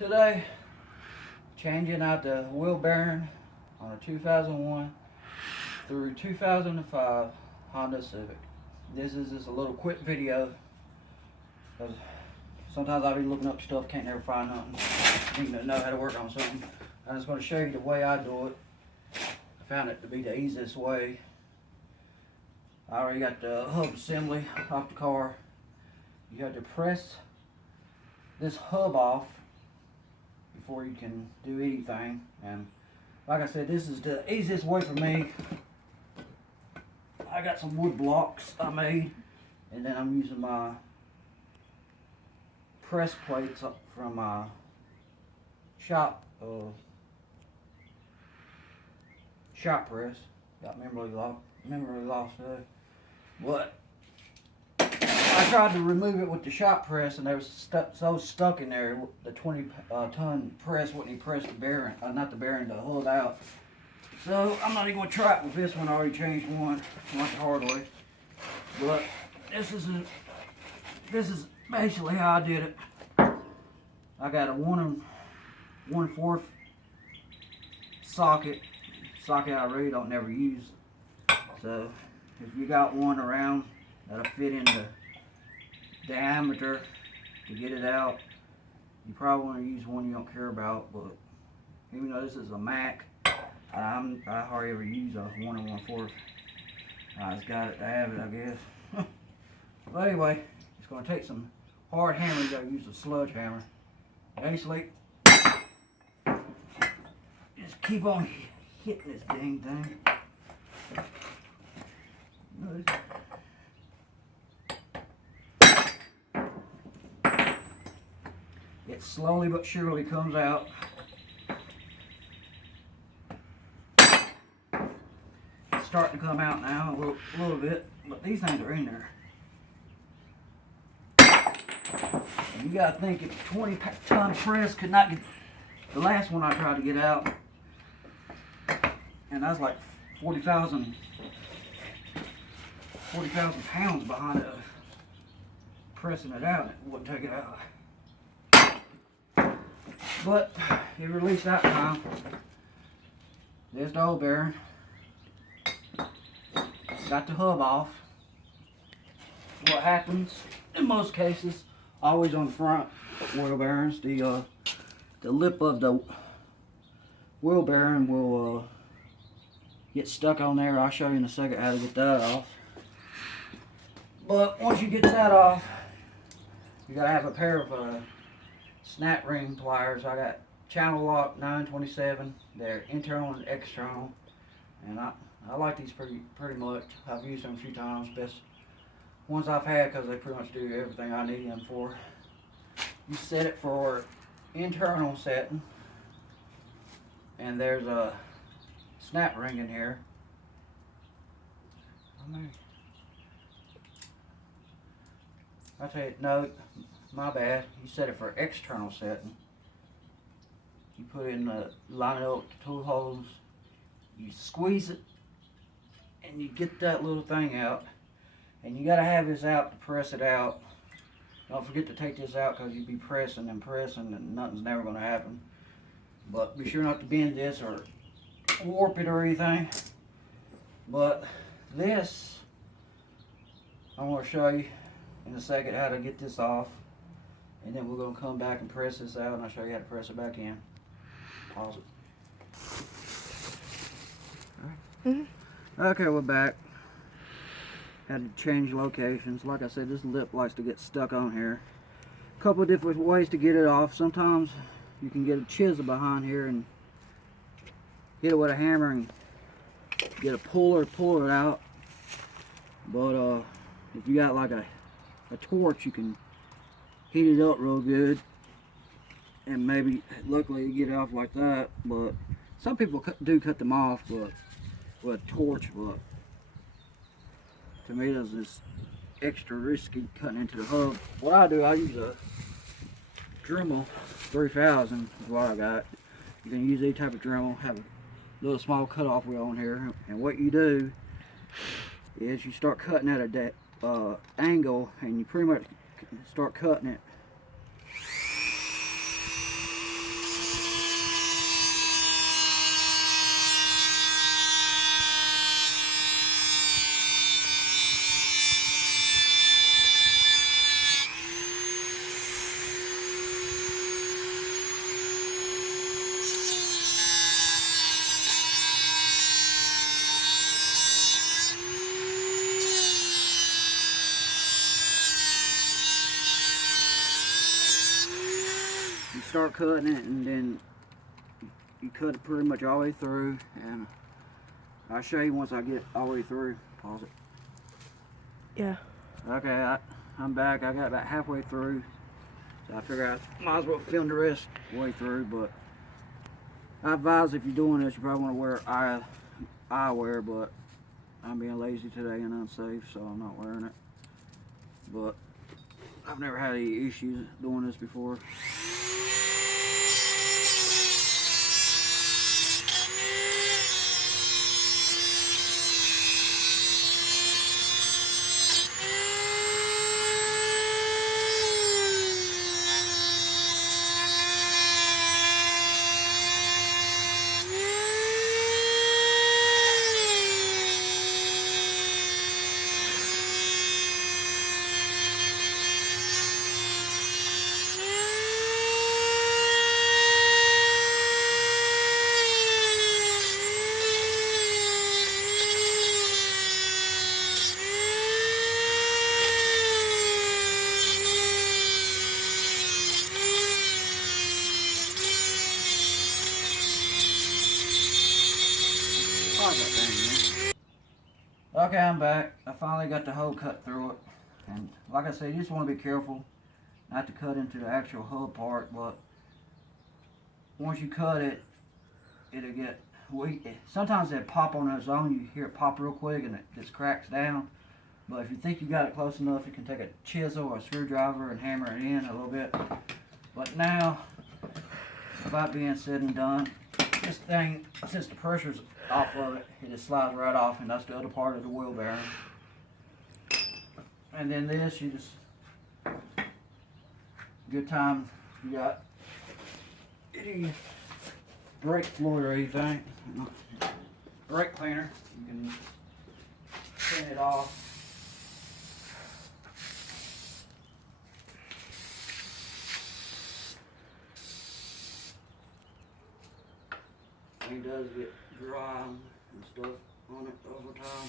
Today, changing out the wheel bearing on a 2001 through 2005 Honda Civic. This is just a little quick video because sometimes I'll be looking up stuff, can't never find nothing. Need to know how to work on something. I'm just going to show you the way I do it. I found it to be the easiest way. I already got the hub assembly off the car. You have to press this hub off before you can do anything, and like I said, this is the easiest way for me. I got some wood blocks I made, and then I'm using my press plates up from my shop press. Got memory loss there. But I tried to remove it with the shop press, and they were stuck in there. The 20-ton press wouldn't even press the bearing, not the bearing, the hub out. So I'm not even going to try it with this one. I already changed one the hard way. But this is basically how I did it. I got a 1/4 socket I really don't never use. So if you got one around that'll fit in the diameter to get it out, you probably want to use one you don't care about. But even though this is a Mac, I hardly ever use a 1 1/4. I just got it to have it, I guess. But anyway, it's going to take some hard hammer. You got to use a sludge hammer. Basically, just keep on hitting this dang thing. It slowly but surely comes out. It's starting to come out now a little bit, but these things are in there. And you gotta think, if a 20-ton press could not get, the last one I tried to get out, and that's like 40,000 pounds behind it, pressing it out, it wouldn't take it out. But it released that time. There's the old bearing. Got the hub off. What happens in most cases, always on the front wheel bearings, the lip of the wheel bearing will get stuck on there. I'll show you in a second how to get that off. But once you get that off, you gotta have a pair of snap ring pliers. I got channel lock 927. They're internal and external, and I like these pretty much. I've used them a few times. Best ones I've had, because they pretty much do everything I need them for. You set it for internal setting, and there's a snap ring in here. I tell you, no, my bad. You set it for external setting. You put in the line up the tool holes. You squeeze it, and you get that little thing out. And you gotta have this out to press it out. Don't forget to take this out, because you'll be pressing and pressing, and nothing's never gonna happen. But be sure not to bend this or warp it or anything. But this, I want to show you in a second how to get this off, and then we're going to come back and press this out, and I'll show you how to press it back in. Pause it. Okay, we're back. Had to change locations. Like I said, this lip likes to get stuck on here. A couple of different ways to get it off. Sometimes you can get a chisel behind here and hit it with a hammer and get a pull it out. But if you got like a torch, you can heat it up real good, and maybe luckily you get it off like that. But some people do cut them off, but with a torch. But to me, that's just extra risky cutting into the hub. What I do, I use a Dremel 3000 is what I got. You can use any type of Dremel. Have a little small cutoff wheel on here, and what you do is you start cutting at a angle, and you pretty much start cutting it start cutting it, and then you cut it pretty much all the way through, and I'll show you once I get all the way through. Pause it. Yeah. Okay, I'm back. I got about halfway through, so I figure I might as well film the rest way through. But I advise if you're doing this, you probably want to wear eyewear, but I'm being lazy today and unsafe, so I'm not wearing it. But I've never had any issues doing this before. Okay, I'm back. I finally got the hole cut through it. And like I said, you just want to be careful not to cut into the actual hub part, but once you cut it, it'll get weak. Sometimes it pop on its own. You hear it pop real quick and it just cracks down. But if you think you got it close enough, you can take a chisel or a screwdriver and hammer it in a little bit. But now, with that being said and done, this thing, since the pressure's off of it, it just slides right off, and that's the other part of the wheel bearing. And then this, you just, good time, you got any brake fluid or anything, brake cleaner, you can clean it off. It does get dry and stuff on it over time.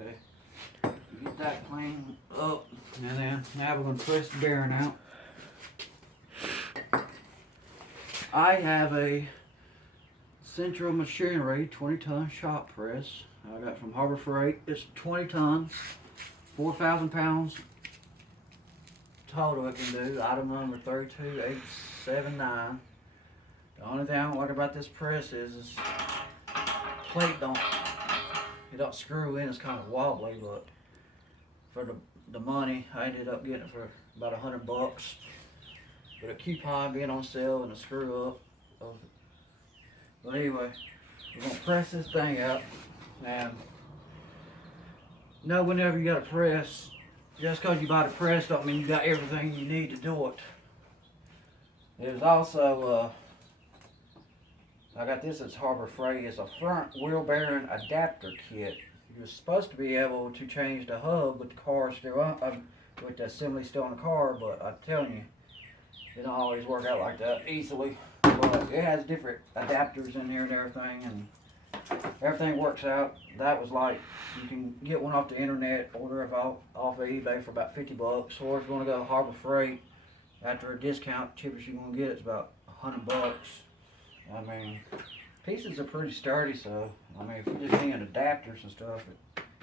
Okay, you get that cleaned up, and then now we're going to press the bearing out. I have a Central Machinery 20-ton shop press I got from Harbor Freight. It's 20 tons, 4,000 pounds. Total it can do. Item number 32879. The only thing I don't like about this press is plate don't screw in. It's kind of wobbly, but for the money, I ended up getting it for about $100. But a coupon being on sale and a screw up of it. But anyway, we're gonna press this thing out, and know whenever you got a press, just because you buy the press don't mean you got everything you need to do it. There's also, I got this at Harbor Freight. It's a front wheel bearing adapter kit. You're supposed to be able to change the hub with the car still on, with the assembly still on the car, but I'm telling you, it don't always work out like that easily. But it has different adapters in here and everything, and everything works out. That was like, you can get one off the internet, order it off of eBay for about $50, or if you want to go Harbor Freight, after a discount, cheapest you're going to get it's about $100. I mean, pieces are pretty sturdy, so I mean, if you're just needing adapters and stuff,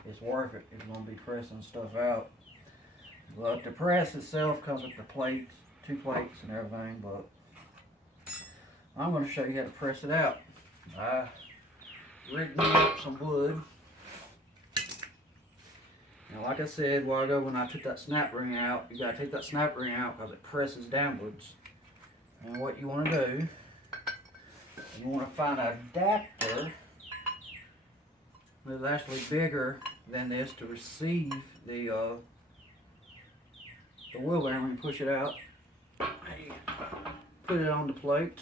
it's worth it if you're going to be pressing stuff out. But the press itself comes with the plates, 2 plates and everything, but I'm going to show you how to press it out. I rigged me up some wood. Now, like I said a while ago when I took that snap ring out, you got to take that snap ring out because it presses downwards. And what you want to do, you want to find an adapter that's actually bigger than this to receive the wheel bearing when you push it out. Put it on the plate.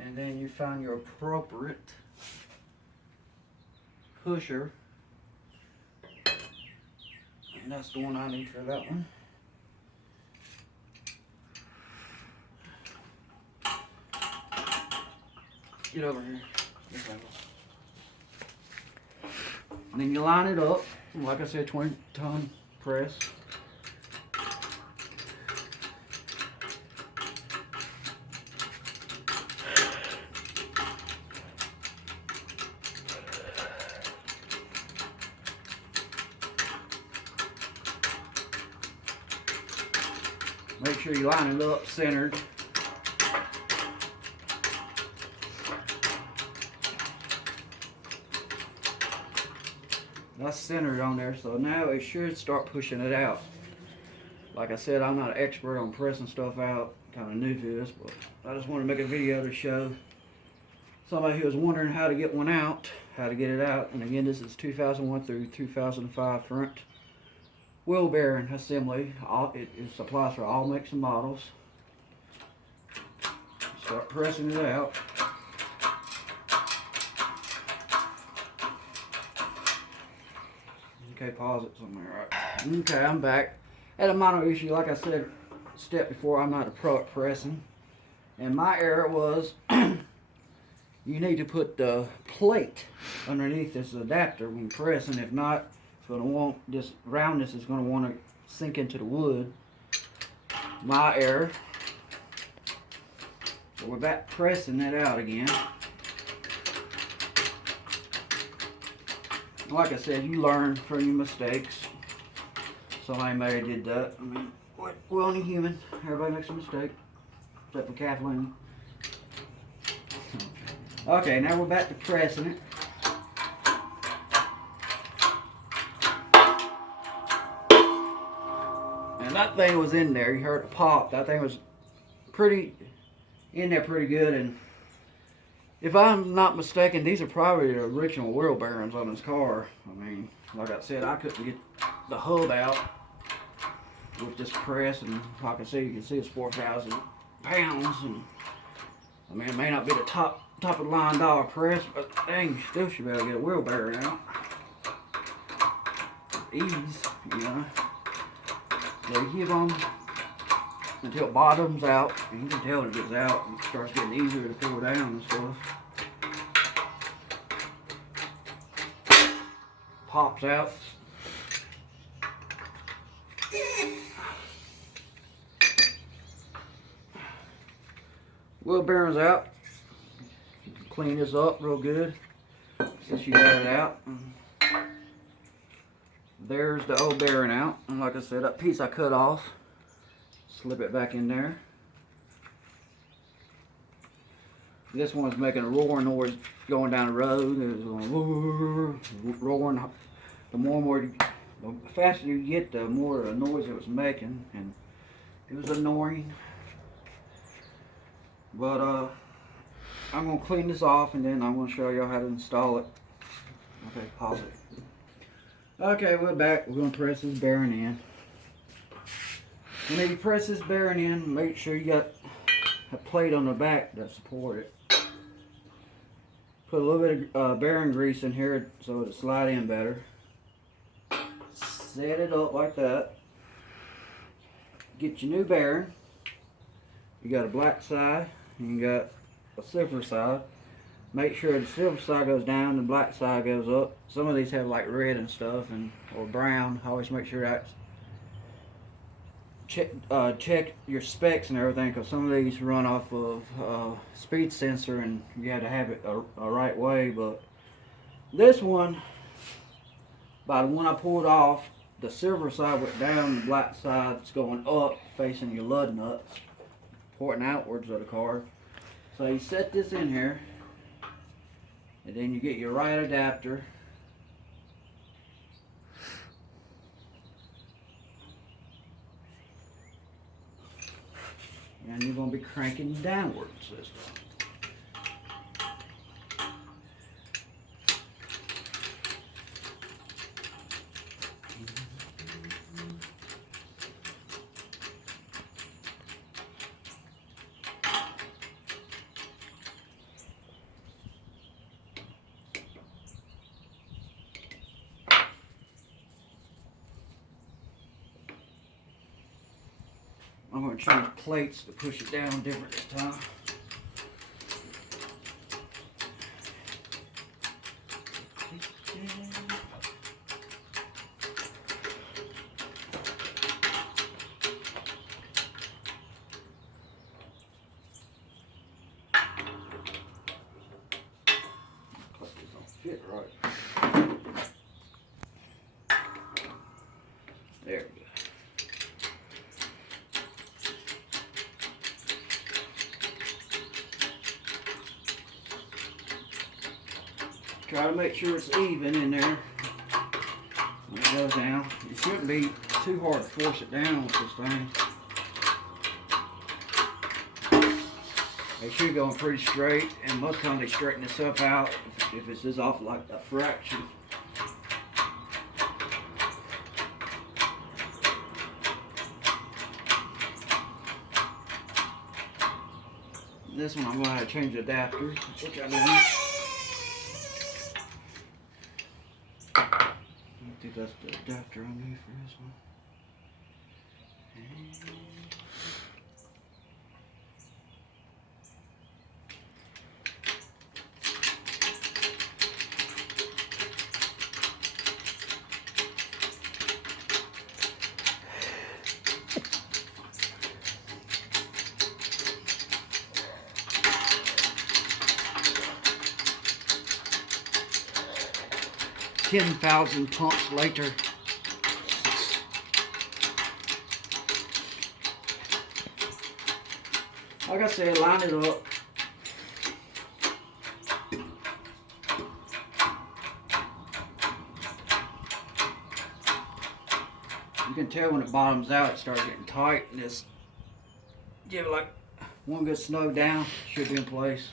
And then you find your appropriate pusher. And that's the one I need for that one. Get over here. And then you line it up. Like I said, 20-ton press. Make sure you line it up centered. That's centered on there, so now it should start pushing it out. Like I said, I'm not an expert on pressing stuff out, kind of new to this, but I just want to make a video to show somebody who was wondering how to get one out, how to get it out. And again, this is 2001 through 2005 front wheel bearing assembly. It supplies for all makes and models. Start pressing it out. Okay, pause it somewhere. Right. Okay, I'm back. Had a minor issue, like I said, step before. I'm not a pro at pressing, and my error was you need to put the plate underneath this adapter when pressing. If not, it's going to want this roundness is going to want to sink into the wood. My error. So we're back pressing that out again. Like I said, you learn from your mistakes. Somebody may have did that. I mean, we're only human. Everybody makes a mistake, except for Kathleen. Okay, now we're back to pressing it. And that thing was in there. You heard it pop. That thing was in there pretty good. And if I'm not mistaken, these are probably the original wheel bearings on this car. I mean, like I said, I couldn't get the hub out with this press, and like I said, you can see it's 4,000 pounds. And I mean, it may not be the top of the line dollar press, but dang, you still should be able to get a wheel bearing out with ease, you know. So you keep on until it bottoms out, and you can tell it gets out and it starts getting easier to pull down and stuff. Pops out. Wheel bearings out. You can clean this up real good since you got it out. There's the old bearing out, and like I said, that piece I cut off, slip it back in there. This one's making a roaring noise going down the road. It's going roaring. The faster you get, the more the noise it was making, and it was annoying. But I'm gonna clean this off, and then I'm gonna show y'all how to install it. Okay, pause it. Okay, we're back. We're gonna press this bearing in. When you press this bearing in, make sure you got a plate on the back that support it. Put a little bit of bearing grease in here so it'll slide in better. Set it up like that. Get your new bearing. You got a black side and you got a silver side. Make sure the silver side goes down and the black side goes up. Some of these have like red and stuff, or brown. I always make sure that's check your specs and everything, because some of these run off of speed sensor and you have to have it a right way. But this one, by the one I pulled off, the silver side went down, the black side's going up facing your lug nuts, pointing outwards of the car. So you set this in here, and then you get your right adapter. And you're going to be cranking downwards this time. I'm going to change plates to push it down different this time. fit right. There we go. Try to make sure it's even in there when it goes down. It shouldn't be too hard to force it down with this thing. They should go pretty straight, and most times they straighten itself out if it's just off like a fraction. This one I'm going to have to change the adapter, which I did. I think that's the adapter I need for this one. And 10,000 pumps later. Like I said, line it up. You can tell when it bottoms out, it starts getting tight, and just give it like one good snug down, should be in place.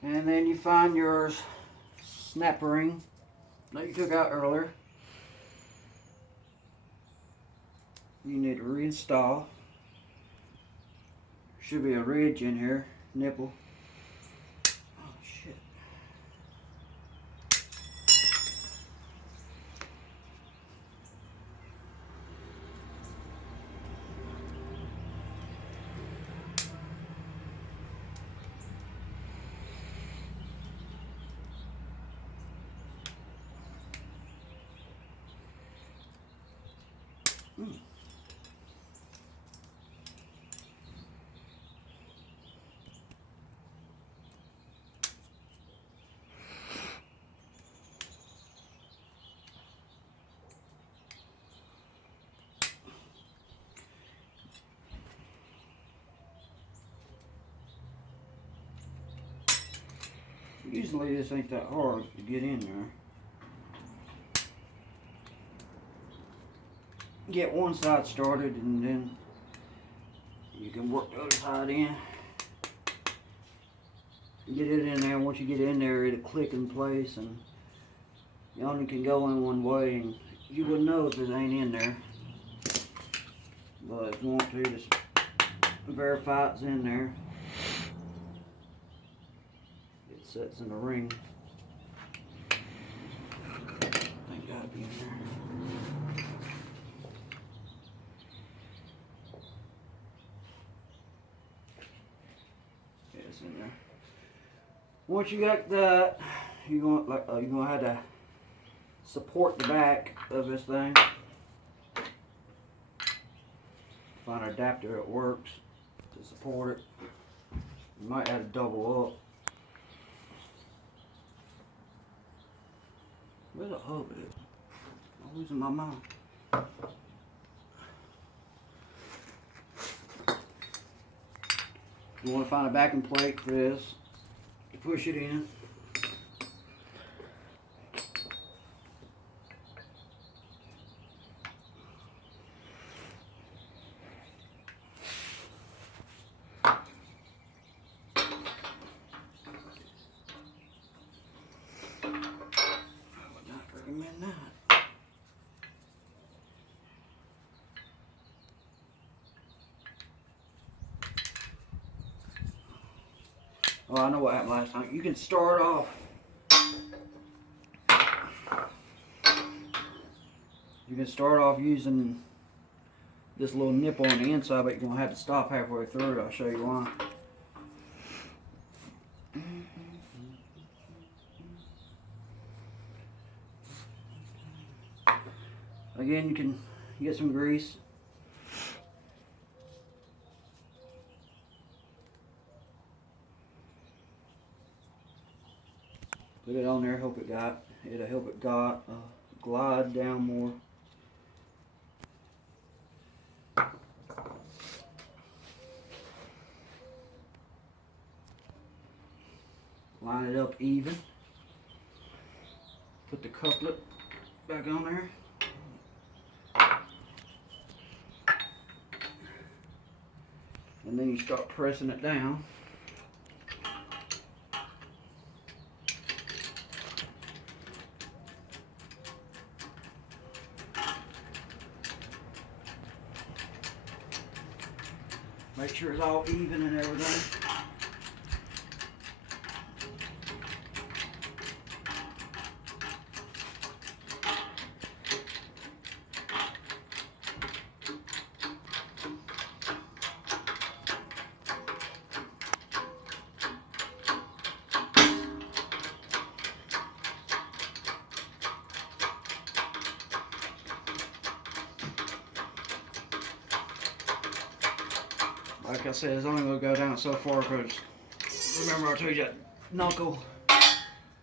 And then you find your snap ring that you took out earlier. You need to reinstall. Should be a ridge in here, nipple. Oh shit. Usually this ain't that hard to get in there. Get one side started and then you can work the other side in. Get it in there. Once you get in there, it'll click in place, and you only can go in one way, and you wouldn't know if it ain't in there. But if you want to, just verify it's in there. It sets in the ring. They gotta be in there. Yeah, it's in there. Once you got that, you're gonna have to support the back of this thing. Find an adapter that works to support it. You might have to double up. Where's the hub at? I'm losing my mind. You want to find a backing plate for this. You push it in. Oh, I know what happened last time. You can start off. You can start off using this little nipple on the inside, but you're going to have to stop halfway through it. I'll show you why. Again, you can get some grease. Put it on there, it'll help it glide down more. Line it up even. Put the couplet back on there. And then you start pressing it down. Make sure it's all even and everything. Like I said, it's only going to go down so far because remember I told you that knuckle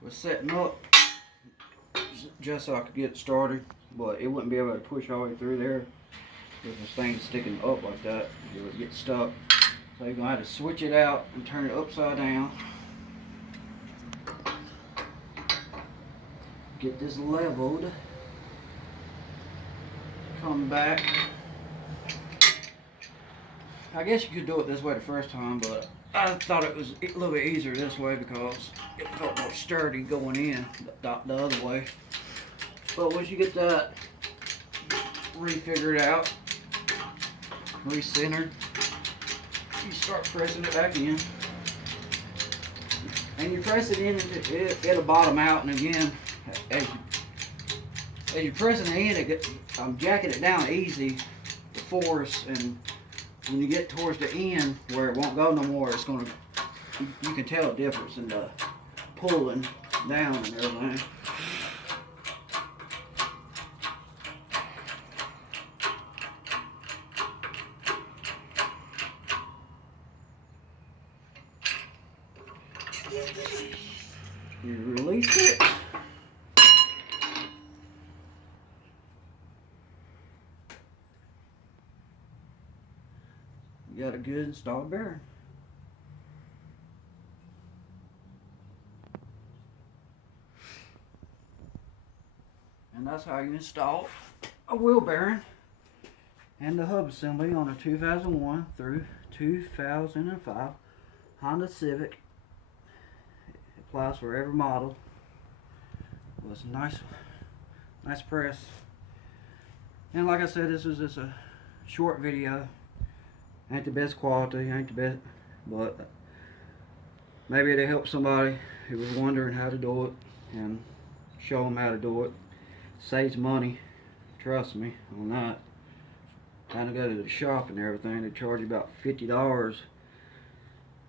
was setting up just so I could get it started, but it wouldn't be able to push all the way through there if this thing's sticking up like that. It would get stuck. So you're going to have to switch it out and turn it upside down. Get this leveled. Come back. I guess you could do it this way the first time, but I thought it was a little bit easier this way because it felt more sturdy going in the other way. But once you get that refigured out, recentered, you start pressing it back in. And you press it in, it'll bottom out. And again, as you press it in, I'm jacking it down easy, the force, and when you get towards the end where it won't go no more, it's gonna, you can tell the difference in the pulling down and everything. You release it. You got a good installed bearing. And that's how you install a wheel bearing and the hub assembly on a 2001 through 2005 Honda Civic. It applies for every model. Well, it's a nice press. And like I said, this is just a short video. Ain't the best quality, ain't the best, but maybe it'll help somebody who was wondering how to do it and show them how to do it. Saves money, trust me on that. Kind of go to the shop and everything, they charge you about $50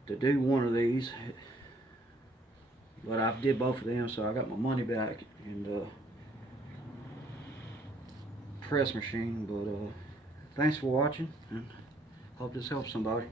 to do one of these. But I did both of them, so I got my money back and press machine. But thanks for watching, and hope this helps somebody.